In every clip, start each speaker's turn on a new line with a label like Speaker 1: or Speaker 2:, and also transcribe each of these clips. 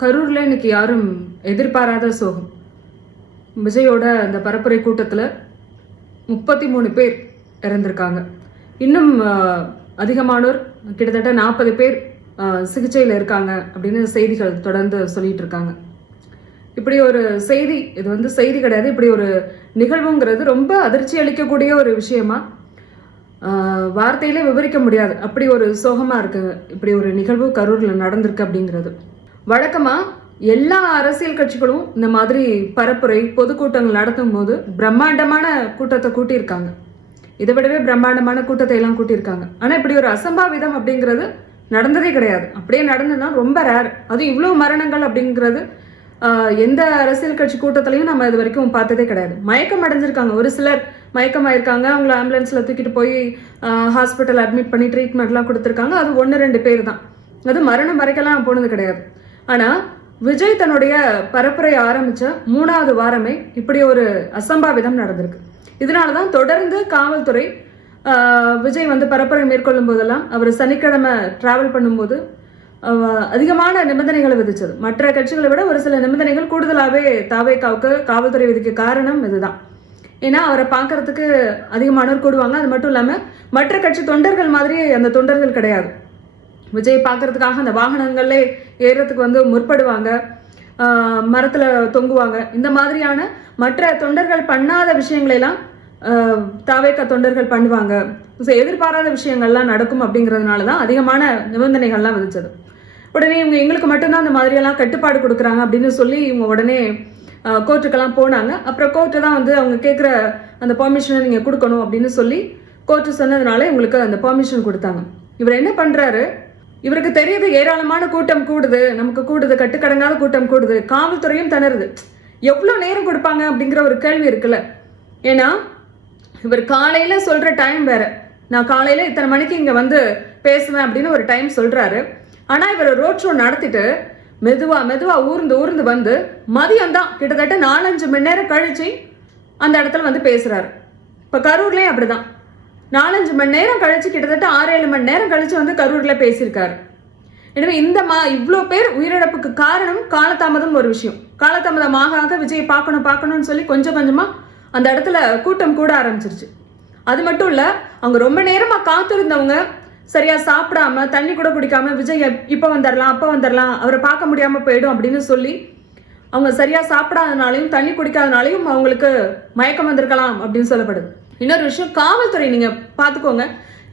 Speaker 1: கரூரில் இன்னைக்கு யாரும் எதிர்பாராத சோகம். விஜயோட அந்த பரப்புரை கூட்டத்தில் முப்பத்தி மூணு பேர் இறந்திருக்காங்க. இன்னும் அதிகமானோர் கிட்டத்தட்ட நாற்பது பேர் சிகிச்சையில் இருக்காங்க அப்படின்னு செய்திகள் தொடர்ந்து சொல்லிட்டு இருக்காங்க. இப்படி ஒரு செய்தி இது வந்து செய்தி கிடையாது இப்படி ஒரு நிகழ்வுங்கிறது ரொம்ப அதிர்ச்சி அளிக்கக்கூடிய ஒரு விஷயமா வார்த்தையிலே விவரிக்க முடியாது. அப்படி ஒரு சோகமாக இருக்கு இப்படி ஒரு நிகழ்வு கரூரில் நடந்திருக்கு அப்படிங்கிறது. வழக்கமாக எல்லா அரசியல் கட்சிகளும் இந்த மாதிரி பரப்புரை பொதுக்கூட்டங்கள் நடத்தும் போது பிரம்மாண்டமான கூட்டத்தை கூட்டியிருக்காங்க. இதை விடவே பிரம்மாண்டமான கூட்டத்தை எல்லாம் கூட்டியிருக்காங்க. ஆனால் இப்படி ஒரு அசம்பாவிதம் அப்படிங்கிறது நடந்ததே கிடையாது. அப்படியே நடந்ததுன்னா ரொம்ப ரேர் அதுவும் இவ்வளோ மரணங்கள் அப்படிங்கிறது எந்த அரசியல் கட்சி கூட்டத்திலையும் நம்ம இது வரைக்கும் பார்த்ததே கிடையாது. மயக்கம் அடைஞ்சிருக்காங்க. ஒரு சிலர் மயக்கமாயிருக்காங்க. அவங்கள ஆம்புலன்ஸில் தூக்கிட்டு போய் ஹாஸ்பிட்டல் அட்மிட் பண்ணி ட்ரீட்மெண்ட்லாம் கொடுத்துருக்காங்க. அது ஒன்று ரெண்டு பேர் தான். அது மரணம் வரைக்கெல்லாம் போனது கிடையாது. ஆனால் விஜய் தன்னுடைய பரப்புரை ஆரம்பித்த மூணாவது வாரமே இப்படி ஒரு அசம்பாவிதம் நடந்திருக்கு. இதனால தான் தொடர்ந்து காவல்துறை விஜய் வந்து பரப்புரை மேற்கொள்ளும் போதெல்லாம் அவர் சனிக்கிழமை டிராவல் பண்ணும்போது அதிகமான நிபந்தனைகளை விதிச்சது. மற்ற கட்சிகளை விட ஒரு சில நிபந்தனைகள் கூடுதலாகவே தாவேக்காவுக்கு காவல்துறை விதிக்க காரணம் இதுதான். ஏன்னா அவரை பார்க்கறதுக்கு அதிகமானோர் கூடுவாங்க. அது மட்டும் இல்லாமல் மற்ற கட்சி தொண்டர்கள் மாதிரி அந்த தொண்டர்கள் கிடையாது. விஜய் பார்க்கறதுக்காக அந்த வாகனங்கள்ல ஏறுறதுக்கு வந்து முற்படுவாங்க. மரத்தில் தொங்குவாங்க. இந்த மாதிரியான மற்ற தொண்டர்கள் பண்ணாத விஷயங்களை எல்லாம் தொண்டர்கள் பண்ணுவாங்க. ஸோ எதிர்பாராத விஷயங்கள்லாம் நடக்கும் அப்படிங்கிறதுனால தான் அதிகமான நிபந்தனைகள்லாம் விதிச்சது. உடனே இவங்க எங்களுக்கு மட்டும்தான் அந்த மாதிரியெல்லாம் கட்டுப்பாடு கொடுக்குறாங்க அப்படின்னு சொல்லி இவங்க உடனே கோர்ட்டுக்கெல்லாம் போனாங்க. அப்புறம் கோர்ட்டு தான் வந்து அவங்க கேட்குற அந்த பெர்மிஷனை நீங்கள் கொடுக்கணும் அப்படின்னு சொல்லி கோர்ட்டு சொன்னதுனால இவங்களுக்கு அந்த பெர்மிஷன் கொடுத்தாங்க. இவர் என்ன பண்ணுறாரு இவருக்கு தெரியுது ஏராளமான கூட்டம் கூடுது. நமக்கு கூடுது கட்டுக்கடங்காத கூட்டம் கூடுது. காவல்துறையும் திணறுது. எவ்வளோ நேரம் கொடுப்பாங்க அப்படிங்கிற ஒரு கேள்வி இருக்குல்ல. ஏன்னா இவர் காலையில் சொல்கிற டைம் வேற. நான் காலையில் இத்தனை மணிக்கு இங்கே வந்து பேசுவேன் அப்படின்னு ஒரு டைம் சொல்கிறாரு ஆனால் இவர் ரோட் ஷோ நடத்திட்டு மெதுவாக மெதுவாக ஊர்ந்து ஊர்ந்து வந்து மதியம் தான். கிட்டத்தட்ட நாலஞ்சு மணி நேரம் கழிச்சு அந்த இடத்துல வந்து பேசுகிறாரு இப்போ கரூர்லேயும் அப்படிதான். நாலஞ்சு மணி நேரம் கழிச்சு கிட்டத்தட்ட ஆறு ஏழு மணி நேரம் கழிச்சு வந்து கரூர்ல பேசியிருக்காரு. எனவே இந்த மா இவ்வளோ பேர் உயிரிழப்புக்கு காரணம் காலதாமதம் ஒரு விஷயம். காலதாமதம் ஆக ஆக விஜய் பார்க்கணும் பார்க்கணும்னு சொல்லி கொஞ்சம் கொஞ்சமாக அந்த இடத்துல கூட்டம் கூட ஆரம்பிச்சிருச்சு. அது மட்டும் இல்லை அவங்க ரொம்ப நேரமாக காத்திருந்தவங்க சரியாக சாப்பிடாம தண்ணி கூட குடிக்காம விஜய் இப்போ வந்துடலாம் அப்போ வந்துடலாம் அவரை பார்க்க முடியாமல் போயிடும் அப்படின்னு சொல்லி அவங்க சரியாக சாப்பிடாதனாலையும் தண்ணி குடிக்காதனாலையும் அவங்களுக்கு மயக்கம் வந்திருக்கலாம் அப்படின்னு சொல்லப்படுது. இன்னொரு விஷயம் காவல்துறை நீங்க பாத்துக்கோங்க.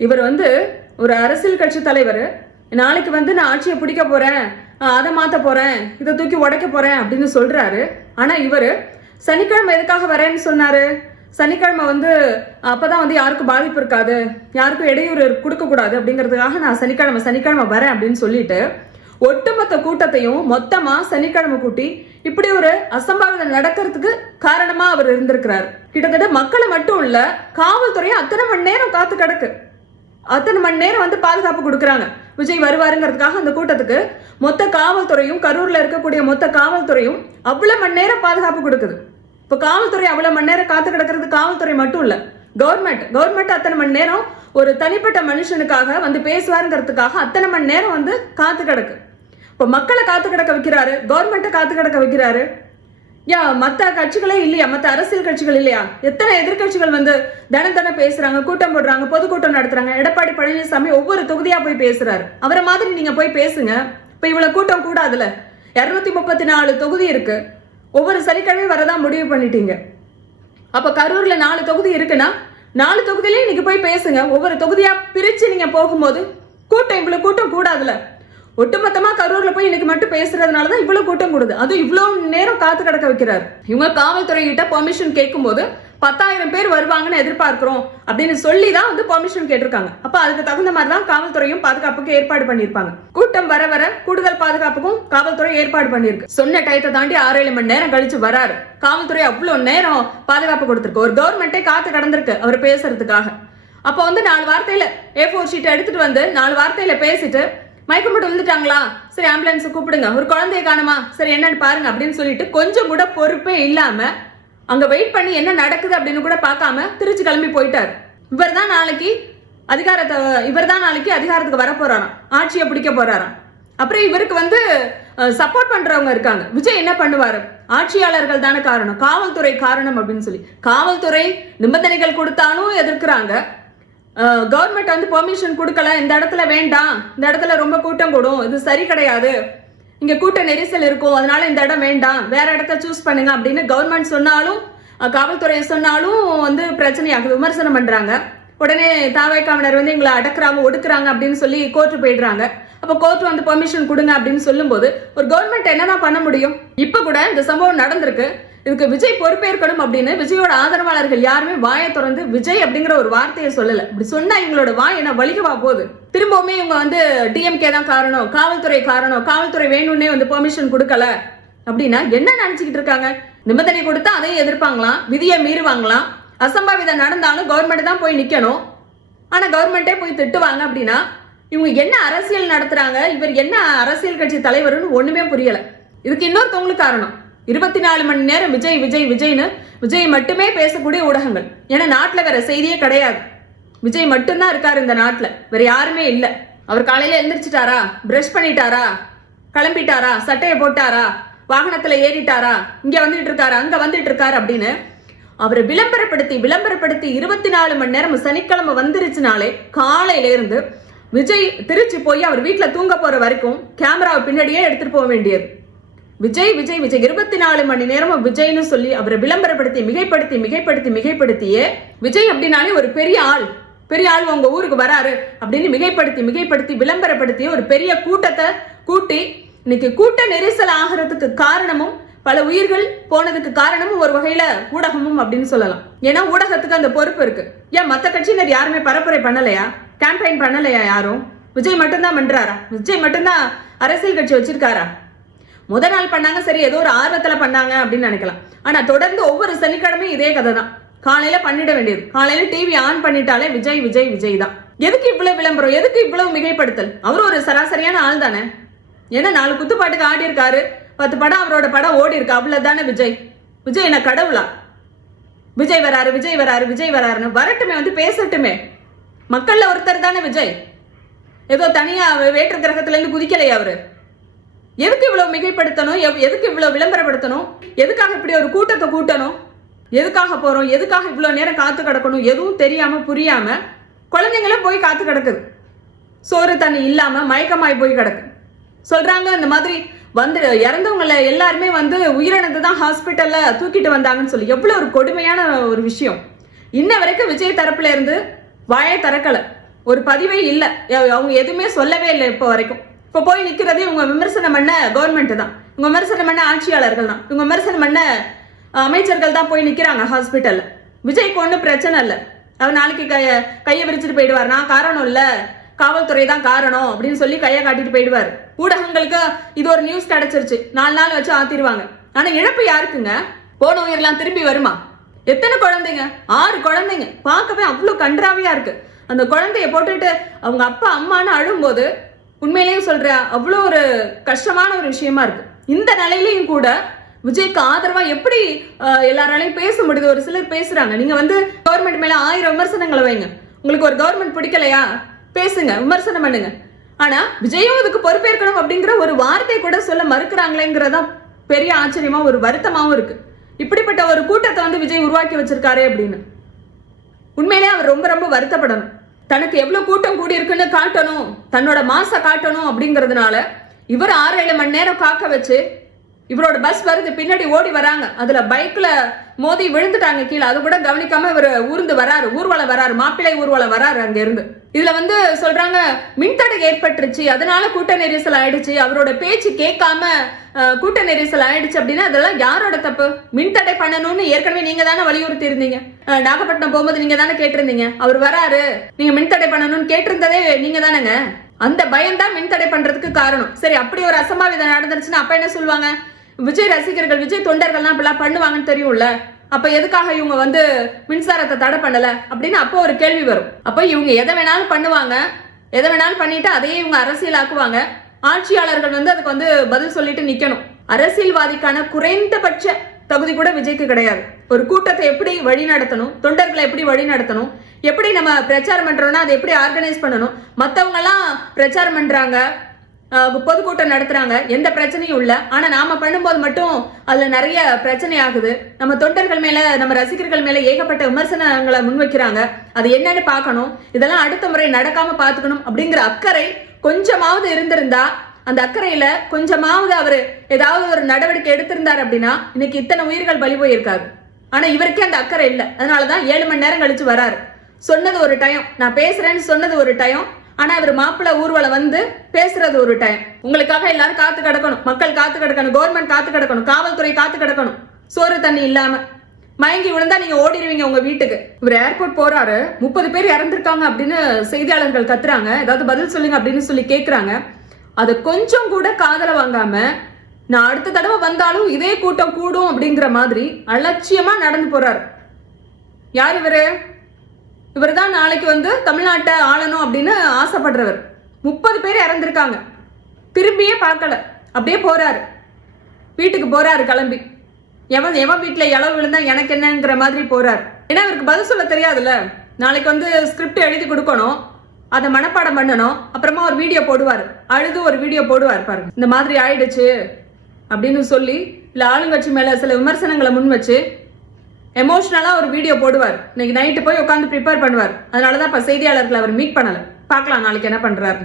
Speaker 1: இவர் வந்து ஒரு அரசியல் கட்சி தலைவர். நாளைக்கு வந்து நான் ஆட்சியை பிடிக்க போறேன் அதை மாத்த போறேன் இதை தூக்கி உடைக்க போறேன் அப்படின்னு சொல்றாரு. ஆனா இவர் சனிக்கிழமை எதுக்காக வரேன்னு சொன்னாரு? சனிக்கிழமை வந்து அப்பதான் வந்து யாருக்கும் பாதிப்பு இருக்காது. யாருக்கும் இடையூறு கொடுக்க கூடாது அப்படிங்கிறதுக்காக நான் சனிக்கிழமை சனிக்கிழமை வரேன் அப்படின்னு சொல்லிட்டு ஒட்டுமொத்த கூட்டத்தையும் மொத்தமா சனிக்கிழமை கூட்டி இப்படி ஒரு அசம்பாவிதம் நடக்கிறதுக்கு காரணமா அவர் இருந்திருக்கிறார். கிட்டத்தட்ட மக்களை மட்டும் இல்ல காவல்துறையும் அத்தனை மணி நேரம் காத்து கிடக்கு. அத்தனை மணி நேரம் வந்து பாதுகாப்பு கொடுக்குறாங்க. விஜய் வருவாருங்கிறதுக்காக அந்த கூட்டத்துக்கு மொத்த காவல்துறையும் கரூர்ல இருக்கக்கூடிய மொத்த காவல்துறையும் அவ்வளவு மணி நேரம் பாதுகாப்பு கொடுக்குது. இப்போ காவல்துறை அவ்வளவு மணி நேரம் காத்து கிடக்கிறது காவல்துறை மட்டும் இல்ல கவர்மெண்ட் கவர்மெண்ட் அத்தனை மணி நேரம் ஒரு தனிப்பட்ட மனுஷனுக்காக வந்து பேசுவாருங்கிறதுக்காக அத்தனை மணி நேரம் வந்து காத்து கிடக்கு. இப்போ மக்களை காத்து கிடக்க வைக்கிறாரு கவர்மெண்ட்டை காத்து கிடக்க வைக்கிறாரு. யா மற்ற கட்சிகளே இல்லையா? மற்ற அரசியல் கட்சிகள் இல்லையா? எத்தனை எதிர்க்கட்சிகள் வந்து தினம் தினம் பேசுறாங்க கூட்டம் போடுறாங்க பொதுக்கூட்டம் நடத்துறாங்க எடப்பாடி பழனிசாமி ஒவ்வொரு தொகுதியா போய் பேசுறாரு. அவரை மாதிரி நீங்க போய் பேசுங்க. இப்ப இவ்வளவு கூட்டம் கூடாதுல இருநூத்தி முப்பத்தி நாலு தொகுதி இருக்கு. ஒவ்வொரு சனிக்கிழமையும் வரதான் முடிவு பண்ணிட்டீங்க. அப்ப கரூர்ல நாலு தொகுதி இருக்குன்னா நாலு தொகுதியிலையும் நீங்க போய் பேசுங்க. ஒவ்வொரு தொகுதியா பிரிச்சு நீங்க போகும்போது கூட்டம் இவ்வளவு கூட்டம் கூடாதுல ஒட்டுமொத்தமா கரூர்ல போய் இன்னைக்கு மட்டும் பேசுறதுனால தான் இவ்வளவு கூட்டம் கூடுது. அது இவ்வளவு நேரம் காத்து கிடக்க வைக்கிறார். இவங்க காவல்துறை கிட்ட பெர்மிஷன் கேட்கும்போது பத்தாயிரம் பேர் வருவாங்கன்னு எதிர்பார்க்கிறோம் அப்படின்னு சொல்லி தான் வந்து பெர்மிஷன் கேட்டிருக்காங்க. அப்ப அதுக்கு தகுந்த மாதிரி தான் காவல்துறையும் பாதுகாப்புக்கு ஏற்பாடு பண்ணியிருப்பாங்க. கூட்டம் வர வர கூடுதல் பாதுகாப்புக்கும் காவல்துறை ஏற்பாடு பண்ணியிருக்கு. சொன்ன டயத்தை தாண்டி ஆறு ஏழு மணி நேரம் கழிச்சு வராரு. காவல்துறை அவ்வளவு நேரம் பாதுகாப்பு கொடுத்துருக்கு. ஒரு கவர்மெண்ட்டே காத்து கடந்திருக்கு அவர் பேசுறதுக்காக. அப்போ வந்து நாலு வார்த்தையில ஏ ஃபோர் ஷீட் எடுத்துட்டு வந்து நாலு வார்த்தையில பேசிட்டு மயக்கம் போட்டு விழுந்துட்டாங்களா? சரி ஆம்புலன்ஸை கூப்பிடுங்க. ஒரு குழந்தைய காணுமா? சரி என்னன்னு பாருங்க அப்படின்னு சொல்லிட்டு கொஞ்சம் கூட பொறுப்பே இல்லாம அங்க வெயிட் பண்ணி என்ன நடக்குது அப்படின்னு கூட பார்க்காம திருச்சி கிளம்பி போயிட்டார். இவர் தான் நாளைக்கு அதிகாரத்தை இவர் தான் நாளைக்கு அதிகாரத்துக்கு வர போறாராம். ஆட்சியை பிடிக்க போறாராம். அப்புறம் இவருக்கு வந்து சப்போர்ட் பண்றவங்க இருக்காங்க. விஜய் என்ன பண்ணுவாரு? ஆட்சியாளர்கள் தானே காரணம். காவல்துறை காரணம் அப்படின்னு சொல்லி. காவல்துறை நிபந்தனைகள் கொடுத்தாலும் எதிர்க்கிறாங்க. கவர்மெண்ட் வந்து பெர்மிஷன் கொடுக்கல. இந்த இடத்துல வேண்டாம். இந்த இடத்துல ரொம்ப கூட்டம் கூடும். இது சரி கிடையாது. இங்க கூட்ட நெரிசல் இருக்கும். அதனால இந்த இடம் வேண்டாம். வேற இடத்த சூஸ் பண்ணுங்க அப்படின்னு கவர்மெண்ட் சொன்னாலும் காவல்துறையை காவல்துறை சொன்னாலும் வந்து பிரச்சனையாகுது. விமர்சனம் பண்றாங்க. உடனே தாவைக்காவினர் வந்து எங்களை அடக்குறாங்க ஒடுக்குறாங்க அப்படின்னு சொல்லி கோர்ட்டு போயிடுறாங்க. அப்போ கோர்ட் வந்து பெர்மிஷன் கொடுங்க அப்படின்னு சொல்லும்போது ஒரு கவர்மெண்ட் என்னதான் பண்ண முடியும்? இப்போ கூட இந்த சம்பவம் நடந்திருக்கு. இதுக்கு விஜய் பொறுப்பேற்கணும் அப்படின்னு விஜயோட ஆதரவாளர்கள் யாருமே வாயை திறந்து விஜய் அப்படிங்கிற ஒரு வார்த்தையை சொல்லல. இப்படி சொன்னா இவங்களோட வாய் என்ன வலிக்கவா போகுது? திரும்பவுமே இவங்க வந்து டிஎம்கே தான் காரணம் காவல்துறை காரணம் காவல்துறை வேணும்னே வந்து பெர்மிஷன் கொடுக்கல அப்படின்னா என்ன நினைச்சுக்கிட்டு இருக்காங்க? நிபந்தனை கொடுத்தா அதையும் எதிர்ப்பாங்களாம் விதியை மீறுவாங்களாம். அசம்பாவிதம் நடந்தாலும் கவர்மெண்ட் தான் போய் நிக்கணும். ஆனா கவர்மெண்ட்டே போய் திட்டுவாங்க அப்படின்னா இவங்க என்ன அரசியல் நடத்துறாங்க இவர் என்ன அரசியல் கட்சி தலைவர்னு ஒண்ணுமே புரியல. இதுக்கு இன்னொருத்தவங்களுக்கு காரணம். இருபத்தி நாலு மணி நேரம் விஜய் விஜய் விஜய்னு விஜய் மட்டுமே பேசக்கூடிய ஊடகங்கள். ஏன்னா நாட்டில் வேற செய்தியே கிடையாது. விஜய் மட்டும்தான் இருக்காரு இந்த நாட்டில். வேற யாருமே இல்லை. அவர் காலையில எழுந்திரிச்சிட்டாரா பிரஷ் பண்ணிட்டாரா? கிளம்பிட்டாரா? சட்டையை போட்டாரா? வாகனத்துல ஏறிட்டாரா? இங்க வந்துட்டு இருக்காரு? அங்க வந்துட்டு இருக்காரு அப்படின்னு அவரை விளம்பரப்படுத்தி விளம்பரப்படுத்தி இருபத்தி நாலு மணி நேரம் சனிக்கிழமை வந்துருச்சுனாலே காலையில இருந்து விஜய் திருச்சி போய் அவர் வீட்டில் தூங்க போற வரைக்கும் கேமராவை பின்னாடியே எடுத்துட்டு போக வேண்டியது. விஜய் விஜய் விஜய். இருபத்தி நாலு மணி நேரமும் விஜய்னு சொல்லி அவரை விளம்பரப்படுத்தி மிகைப்படுத்தி மிகைப்படுத்தி மிகைப்படுத்தியே விஜய் அப்படின்னாலே ஒரு பெரிய ஆள். பெரிய ஆள் உங்க ஊருக்கு வராரு அப்படின்னு மிகைப்படுத்தி மிகைப்படுத்தி விளம்பரப்படுத்தி ஒரு பெரிய கூட்டத்தை கூட்டி இன்னைக்கு கூட்ட நெரிசல் ஆகிறதுக்கு காரணமும் பல உயிர்கள் போனதுக்கு காரணமும் ஒரு வகையில ஊடகமும் அப்படின்னு சொல்லலாம். ஏன்னா ஊடகத்துக்கு அந்த பொறுப்பு இருக்கு. ஏன் மத்த கட்சியினர் யாருமே பரப்புரை பண்ணலையா? கேம்பெயின் பண்ணலையா யாரும்? விஜய் மட்டும்தான் பண்றாரா? விஜய் மட்டும்தான் அரசியல் கட்சி வச்சிருக்காரா? முத நாள் பண்ணாங்க சரி ஏதோ ஒரு ஆர்வத்தில் பண்ணாங்க அப்படின்னு நினைக்கலாம். ஆனால் தொடர்ந்து ஒவ்வொரு சனிக்கிழமையும் இதே கதை தான் காலையில் பண்ணிட வேண்டியது. காலையில் டிவி ஆன் பண்ணிட்டாலே விஜய் விஜய் விஜய் தான். எதுக்கு இவ்வளவு விளம்பரம்? எதுக்கு இவ்வளவு மிகைப்படுத்தல்? அவர் ஒரு சராசரியான ஆள் தானே. ஏன்னா நாலு குத்துப்பாட்டுக்கு ஆடி இருக்காரு பத்து படம் அவரோட படம் ஓடி இருக்கு. அவ்வளவுதானே விஜய்? விஜய் என்ன கடவுளா? விஜய் வராரு விஜய் வராரு விஜய் வராருன்னு வரட்டுமே வந்து பேசட்டுமே. மக்கள்ல ஒருத்தர் தானே விஜய்? ஏதோ தனியா வேற்று கிரகத்துல இருந்து குதிக்கலையா அவரு? எதுக்கு இவ்வளவு மிகைப்படுத்தணும்? எவ்- எதுக்கு இவ்வளவு விளம்பரப்படுத்தணும்? எதுக்காக இப்படி ஒரு கூட்டத்தை கூட்டணும்? எதுக்காக போறோம்? எதுக்காக இவ்வளவு நேரம் காத்து கிடக்கணும்? எதுவும் தெரியாம புரியாம குழந்தைங்களும் போய் காத்து கிடக்குது. சோறு தண்ணி இல்லாம மயக்கமாய் போய் கிடக்கு. சொல்றாங்க இந்த மாதிரி வந்து இறந்தவங்கள எல்லாருமே வந்து உயிரிழந்து தான் ஹாஸ்பிட்டல்ல தூக்கிட்டு வந்தாங்கன்னு சொல்லி. எவ்வளவு ஒரு கொடுமையான ஒரு விஷயம். இன்ன வரைக்கும் விஜய் தரப்புல இருந்து வாயை திறக்கல. ஒரு பதிவே இல்லை. அவங்க எதுவுமே சொல்லவே இல்லை இப்போ வரைக்கும். இப்போ போய் நிற்கிறது இவங்க விமர்சனம் பண்ண கவர்மெண்ட் தான். இவங்க விமர்சனம் பண்ண ஆட்சியாளர்கள் தான். இவங்க விமர்சனம் பண்ண அமைச்சர்கள் தான் போய் நிற்கிறாங்க ஹாஸ்பிட்டலில் விஜய்க்கு ஒன்றும் பிரச்சனை இல்லை. அவர் நாளைக்கு கைய கையை விரிச்சிட்டு போயிடுவார்னா நான் காரணம் இல்லை. காவல்துறை தான் காரணம் அப்படின்னு சொல்லி கையை காட்டிட்டு போயிடுவார். ஊடகங்களுக்கு இது ஒரு நியூஸ் கிடைச்சிருச்சு. நாலு நாள் வச்சு ஆத்திடுவாங்க. ஆனா இழப்பு யாருக்குங்க? போன உயிரெல்லாம் திரும்பி வருமா? எத்தனை குழந்தைங்க? ஆறு குழந்தைங்க. பார்க்கவே அவ்வளோ கன்றாவியா இருக்கு. அந்த குழந்தைய போட்டுட்டு அவங்க அப்பா அம்மான்னு அழும்போது உண்மையிலேயே சொல்றேன் அவ்வளோ ஒரு கஷ்டமான ஒரு விஷயமா இருக்கு. இந்த நிலையிலையும் கூட விஜய்க்கு ஆதரவா எப்படி எல்லாராலையும் பேச முடியுது? ஒரு சிலர் பேசுறாங்க. நீங்க வந்து கவர்மெண்ட் மேல ஆயிரம் விமர்சனங்களை வைங்க. உங்களுக்கு ஒரு கவர்மெண்ட் பிடிக்கலையா? பேசுங்க விமர்சனம் பண்ணுங்க. ஆனா விஜயும் இதுக்கு பொறுப்பேற்கணும் அப்படிங்கிற ஒரு வார்த்தை கூட சொல்ல மறுக்கிறாங்களேங்கிறதா பெரிய ஆச்சரியமா ஒரு வருத்தமாவும் இருக்கு. இப்படிப்பட்ட ஒரு கூட்டத்தை வந்து விஜய் உருவாக்கி வச்சிருக்காரே அப்படின்னு. உண்மையிலே அவர் ரொம்ப ரொம்ப வருத்தப்படணும். தனக்கு எவ்வளவு கூட்டம் கூடி இருக்குன்னு காட்டணும் தன்னோட மாச காட்டணும் அப்படிங்கறதுனால இவர் ஆறு ஏழு மணி நேரம் காக்க வச்சு இவரோட பஸ் வருது பின்னாடி ஓடி வராங்க. அதுல பைக்ல மோதி விழுந்துட்டாங்க கீழே. அது கூட கவனிக்காம இவர் ஊர்ந்து வராரு ஊர்வலம் வராரு மாப்பிள்ளை ஊர்வலம் வராரு அங்க இருந்து இதுல வந்து சொல்றாங்க மின்தடை ஏற்பட்டுருச்சு அதனால கூட்ட நெரிசல் ஆயிடுச்சு அவரோட பேச்சு கேட்காம கூட்ட நெரிசல் ஆயிடுச்சு அப்படின்னா அதெல்லாம் யாரோட தப்பு? மின்தடை பண்ணணும்னு ஏற்கனவே நீங்க தானே வலியுறுத்தி இருந்தீங்க நாகப்பட்டினம் போகும்போது நீங்க தானே கேட்டிருந்தீங்க. அவர் வராரு நீங்க மின்தடை பண்ணணும்னு கேட்டிருந்ததே நீங்க தானேங்க. அந்த பயம் தான் மின்தடை பண்றதுக்கு காரணம். சரி அப்படி ஒரு அசம்பாவிதம் நடந்துருச்சுன்னா அப்ப என்ன சொல்லுவாங்க? விஜய் ரசிகர்கள் விஜய் தொண்டர்கள்லாம் இப்படிலாம் பண்ணுவாங்கன்னு தெரியும்ல. அப்ப எதுக்காக இவங்க வந்து மின்சாரத்தை தடை பண்ணல? அப்படின்னு அப்போ ஒரு கேள்வி வரும். அப்ப இவங்க எதை வேணாலும் பண்ணுவாங்க. எதை வேணாலும் பண்ணிட்டு அதையே இவங்க அரசியலாக்குவாங்க. ஆட்சியாளர்கள் வந்து அதுக்கு வந்து பதில் சொல்லிட்டு நிக்கணும். அரசியல்வாதிக்கான குறைந்தபட்ச தகுதி கூட விஜய்க்கு கிடையாது. ஒரு கூட்டத்தை எப்படி வழி நடத்தணும்? தொண்டர்களை எப்படி வழி நடத்தணும்? எப்படி நம்ம பிரச்சாரம் பண்றோம்னா அதை எப்படி ஆர்கனைஸ் பண்ணணும்? மத்தவங்க எல்லாம் பிரச்சாரம் பண்றாங்க.
Speaker 2: பொதுக்கூட்டம் நடத்துறாங்க. எந்த பிரச்சனையும் இல்ல. ஆனா நாம பண்ணும்போது மட்டும் அதுல நிறைய பிரச்சனை ஆகுது. நம்ம தொண்டர்கள் மேல நம்ம ரசிகர்கள் மேல ஏகப்பட்ட விமர்சனங்களை முன்வைக்கிறாங்க. அது என்னன்னு பார்க்கணும். இதெல்லாம் அடுத்த முறை நடக்காம பாத்துக்கணும் அப்படிங்கிற அக்கறை கொஞ்சமாவது இருந்திருந்தா அந்த அக்கறையில கொஞ்சமாவது அவர் ஏதாவது ஒரு நடவடிக்கை எடுத்திருந்தார் அப்படின்னா இன்னைக்கு இத்தனை உயிர்கள் பலி போயிருக்காரு. ஆனா இவருக்கே அந்த அக்கறை இல்லை. அதனாலதான் ஏழு மணி நேரம் கழிச்சு வராரு. சொன்னது ஒரு டைம் நான் பேசுறேன்னு சொன்னது ஒரு டைம் ஆனா இவர் மாப்பிள்ள ஊர்வலம் வந்து பேசுறது ஒரு டைம் உங்களுக்காக எல்லாரும் காத்து கிடக்கணும். மக்கள் காத்து கிடக்கணும். கவர்மெண்ட் காத்து கிடக்கணும். காவல்துறை காத்து கிடக்கணும். சோறு தண்ணி இல்லாம. மயங்கி விழுந்தா நீங்க ஓடிடுவீங்க உங்க வீட்டுக்கு.
Speaker 1: இவர் ஏர்போர்ட் போறாரு. முப்பது பேர் இறந்திருக்காங்க அப்படின்னு செய்தியாளர்கள் கத்துறாங்க. ஏதாவது பதில் சொல்லுங்க அப்படின்னு சொல்லி கேக்குறாங்க. அதை கொஞ்சம் கூட காதல வாங்காம நான் அடுத்த தடவை வந்தாலும் இதே கூட்டம் கூடும் அப்படிங்கிற மாதிரி அலட்சியமா நடந்து போறாரு. யார் இவரு? இவர் தான் நாளைக்கு வந்து தமிழ்நாட்டை ஆளணும் அப்படின்னு ஆசைப்படுறவர். முப்பது பேர் இறந்துருக்காங்க. திரும்பியே பார்க்கல. அப்படியே போறாரு. வீட்டுக்கு போறாரு கிளம்பி. எவன் எவன் வீட்டில் இளவு விழுந்தா எனக்கு என்னங்கிற மாதிரி போறாரு. ஏன்னா இவருக்கு பதில் சொல்ல தெரியாதுல்ல. நாளைக்கு வந்து ஸ்கிரிப்ட் எழுதி கொடுக்கணும். அதை மனப்பாடம் பண்ணணும். அப்புறமா ஒரு வீடியோ போடுவார். அழுது ஒரு வீடியோ போடுவார் பாருங்க. இந்த மாதிரி ஆயிடுச்சு அப்படின்னு சொல்லி இல்லை ஆளுங்கட்சி மேல சில விமர்சனங்களை முன் வச்சு எமோஷ்னலாக ஒரு வீடியோ போடுவார். இன்னைக்கு நைட்டு போய் உட்காந்து ப்ரிப்பேர் பண்ணுவார். அதனாலதான் இப்போ செய்தியாளர்களை அவர் மீட் பண்ணலை. பார்க்கலாம் நாளைக்கு என்ன பண்ணுறாரு